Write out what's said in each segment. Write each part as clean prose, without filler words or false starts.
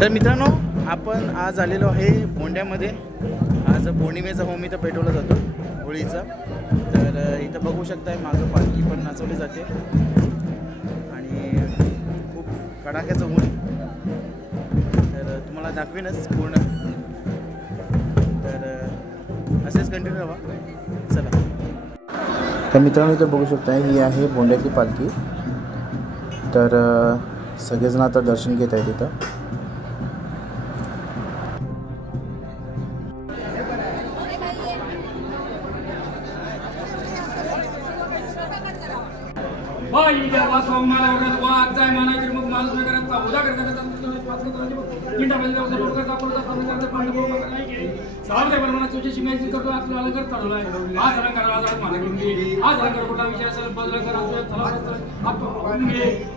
तर मित्रांनो, आपण आज आलेलो आहे बोंड्यामध्ये. आज पौर्णिमेचा होम इथं पेटवला जातो, होळीचा. तर इथं बघू शकताय मागं पालखी पण नाचवली जाते आणि खूप कडाक्याचं ऊन. तर तुम्हाला दाखवेनच पूर्ण. तर असेच कंटिन्यू राहा. चला. तर मित्रांनो, इथं बघू शकताय ही आहे बोंड्याची पालखी. तर सगळेजण आता दर्शन घेत आहेत इथं. सावरते प्रमाणात तुझ्याशी माहिती करतो. आपला अलंकार चढवलाय. आज अलंकार आज मला घेऊन आज अलंकार कुठला विषय असेल बदल कर.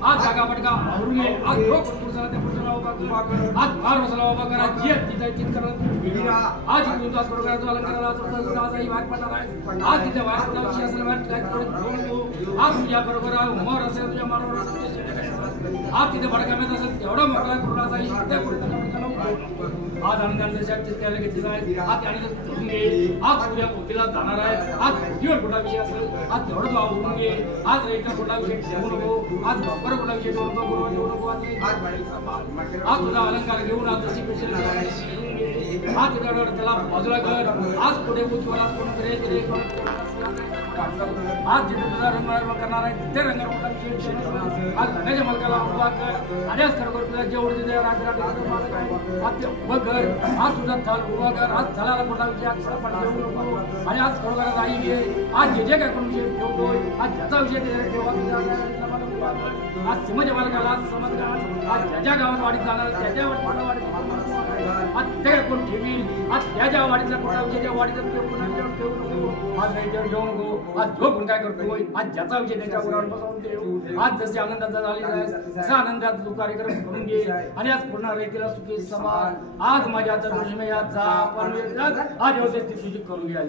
आज जागा पटका आवरून घे. आज लोक पुरुषाला त्या पुरुषाला उभा कर. आज फार बसला उभा करा. जी तिथे तीन करा. आज इथून तास बरोबर तो अलंकाराला आजही वाट पडणार आहे. आज तिथे वाट कुठला विषय असेल वाट आज तुझ्या बरोबर उमर असेल तुझ्या मानवर आज तिथे भडकाम्यात असेल तेवढा मोकळा कुठला जाईल. आज आनंदाच्या त्याला घेतली जाईल. आज त्याने आज तुझ्या पोतीला जाणार आहे. आज पोतीवर कुठला विषय असेल आज तेवढं तो आवडून घे. आज रेटला कुठला विषय ठेवू नको. आज बरोबर कुठला विषय ठेवू नको. आज तुझा अलंकार घेऊन आज जशी पेशल आज तुझ्यावर त्याला बाजूला कर. आज पुढे पोतीवर आज कोण करे आज जिथे तुझा रंग करणार आहे तिथे रंगावर कुठला विषय आज रंगाच्या मालकाला उभा कर. आणि आज खरोखर तुझ्या जेवढ तिथे राजराज आज ते उभं कर. आज तुझा थल उभा कर. आज थलाला कुठला विषय आज ठेवू नको. आणि आज खरोखर आई घे. आज जे जे काय कोण विषय ठेवतोय आज ज्याचा विषय ठेवा. आज सिंहाच्या मालकाला आज समज आज ज्या ज्या गावात वाढीत जाणार त्याच्या वाढीत आज ते काय कोण ठेवील. आज त्या ज्या वाढीतला कुठला विषय त्या वाढीचा ठेवू नको. आज नाही घेऊ नको. आज जो कोण काय करतोय आज ज्याचा विषय त्याच्या गुरावर बसवून ठेव. आज जसे आनंदाचा झालेला आहे तसा आनंदाचा तू कार्यक्रम करून घे. आणि आज पूर्ण रेतीला सुखी समाज आज माझ्या जा आज होते ती तुझी करून घ्या.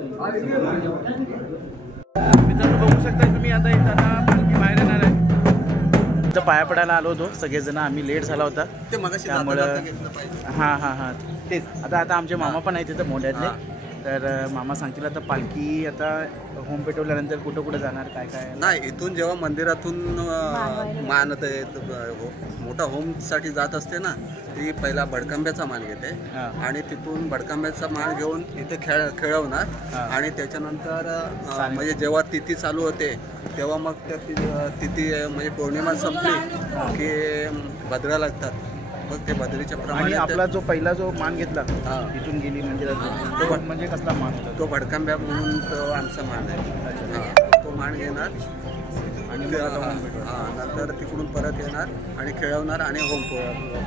मित्रांनो, बघू शकता तुम्ही आता येताना पालखी बाहेर येणार आहे. इथं पाया पडायला आलो होतो सगळेजण. आम्ही लेट झाला होता त्यामुळं हां तेच. आता आमचे मामा पण आहेत तिथं मोंड्यातले. तर मामा सांगतील आता पालखी आता होम पेटवल्यानंतर कुठं कुठं जाणार काय काय नाही. इथून जेव्हा मंदिरातून मान मोठा होमसाठी जात असते ना ती पहिला बडकांब्याचा मान घेते. आणि तिथून बडकांब्याचा मान घेऊन इथे खेळवणार. आणि त्याच्यानंतर म्हणजे जेव्हा तिथी चालू होते तेव्हा मग त्या तिथी म्हणजे पौर्णिमा संपली की भद्रा लागतात. मग ते भद्रीच्या प्रमाणे आपला जो पहिला जो मान घेतला तिथून गेली मंदिरात तो म्हणजे कसला मान होता? तो भडकांब्या म्हणून तो आमचा मान आहे. तो मान घेणार आणि नंतर तिकडून परत येणार आणि खेळवणार आणि होम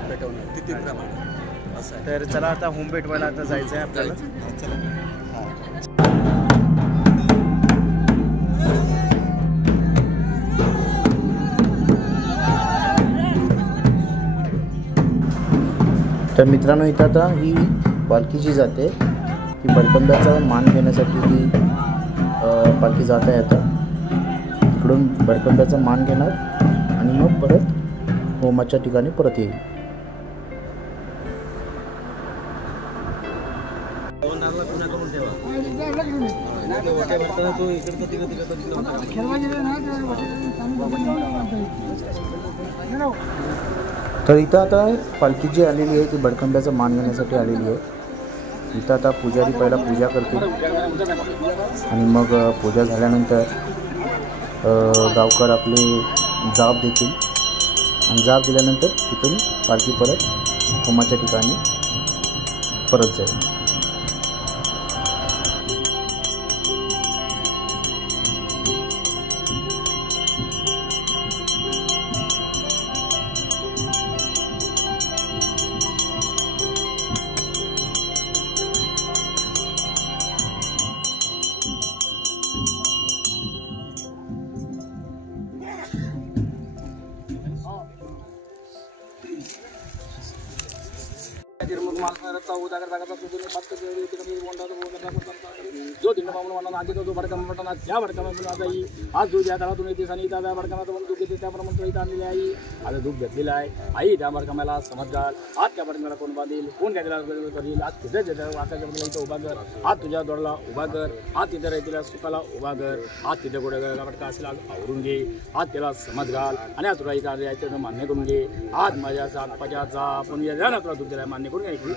पेटवणार तिथीप्रमाणे असं आहे. तर चला आता होम पेटवायला आता जायचं आहे आपल्याला. तर मित्रांनो, इथं आता ही पालखी जी जाते ती बडकांब्याचा मान घेण्यासाठी ती पालखी जात आहे. आता इकडून बडकांब्याचा मान घेणार आणि मग परत होमाच्या ठिकाणी परत येईल. तर इथं आता पालखी जी आलेली आहे ती बडकांब्याचा मान घेण्यासाठी आलेली आहे. इथं आता पुजारी पहिला पूजा करतील आणि मग पूजा झाल्यानंतर गावकर आपले जाप देतील. आणि जाप दिल्यानंतर तिथून पालखी परत होमाच्या ठिकाणी परत जाईल. मालकाचा उदागर जागा जो दिंड मामून म्हणून आधी तो भडकाम पटना त्या भडकामातून आता ही आज दूध या तळातून येते आणि त्या भडकामात पण दूध येते त्याप्रमाणे तो इथं आणलेली आई आता दूध घेतलेलं आहे आई त्या भडकामाला समजदार आज त्या भडकामाला कोण बांधील कोण काय करील आज तुझ्या आकाशाबद्दल इथं उभा कर आज तुझ्या दोडला उभा कर आज तिथे राहतील सुखाला उभा कर आज तिथे गोड्या भडका असेल आज आवरून घे आज त्याला समज घाल आणि आज तुला इथं यायचं मान्य करून घे आज माझ्या पाच्याचा आपण या ना तुला दूध दिला मान्य करून घ्यायचं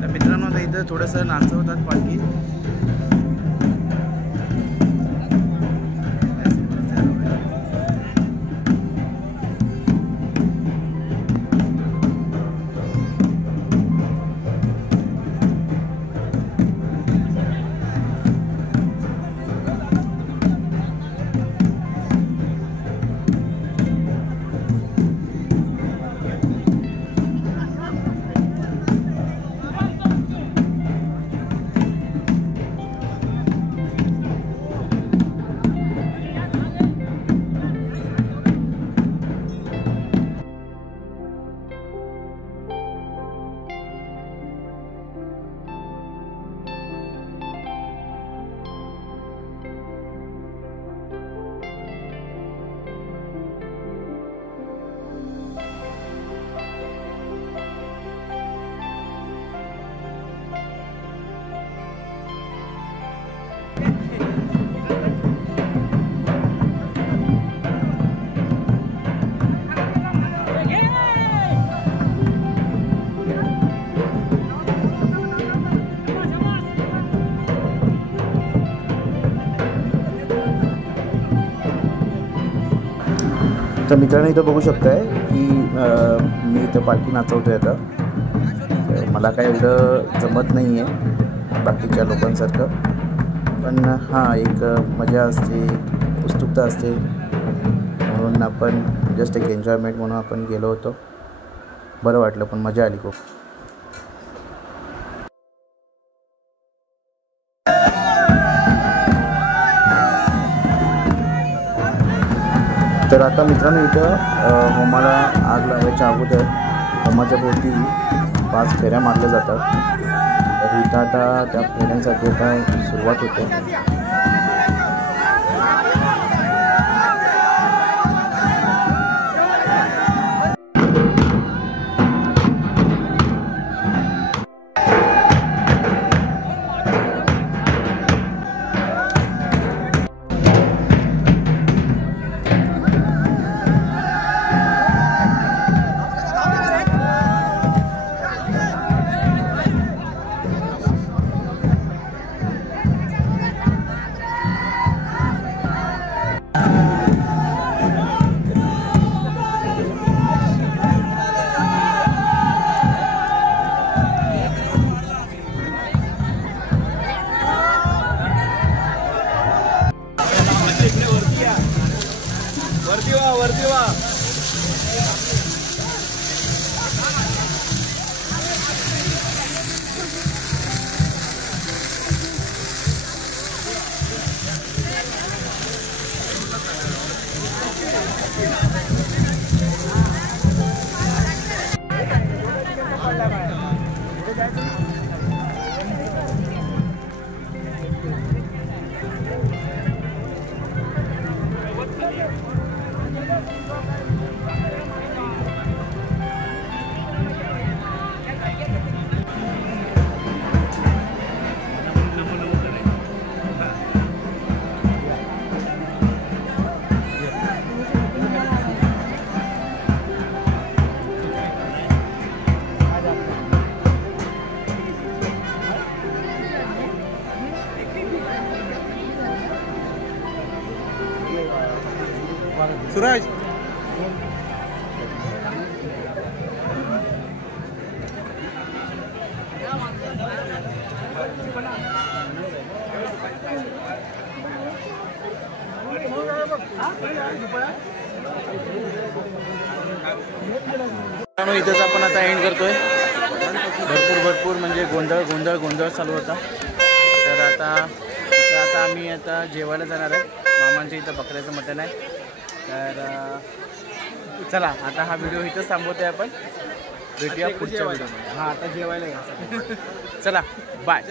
तर मित्रांनो आता इथं थोडंसं नाचवतात पालखी. तर मित्रांनो इथं बघू शकताय की मी इथं पालखी नाचवतोय आता. मला काय एवढं जमत नाही आहे बाकीच्या लोकांसारखं, पण हां एक मजा असते, उत्सुकता असते म्हणून आपण जस्ट एक एन्जॉयमेंट म्हणून आपण गेलो होतो. बरं वाटलं, पण मजा आली खूप. तर आता मित्रांनो इथं होमाला आग लावायच्या अगोदर होमाच्या भोवती 5 फेऱ्या मारल्या जातात. तर इथं आता त्या फेऱ्यांसाठी आता सुरुवात होते. सुराज इथंच आपण आता एंड करतोय. भरपूर म्हणजे गोंधळ चालू होता. तर आता आम्ही आता जेवायला जाणार आहे. मामांच्या इथं बकऱ्याचं मटण आहे. तर चला आता हा व्हिडिओ इथंच थांबवतोय आपण. भेटूया पुढच्या व्हिडिओमध्ये. हां आता जेवायला या. चला बाय.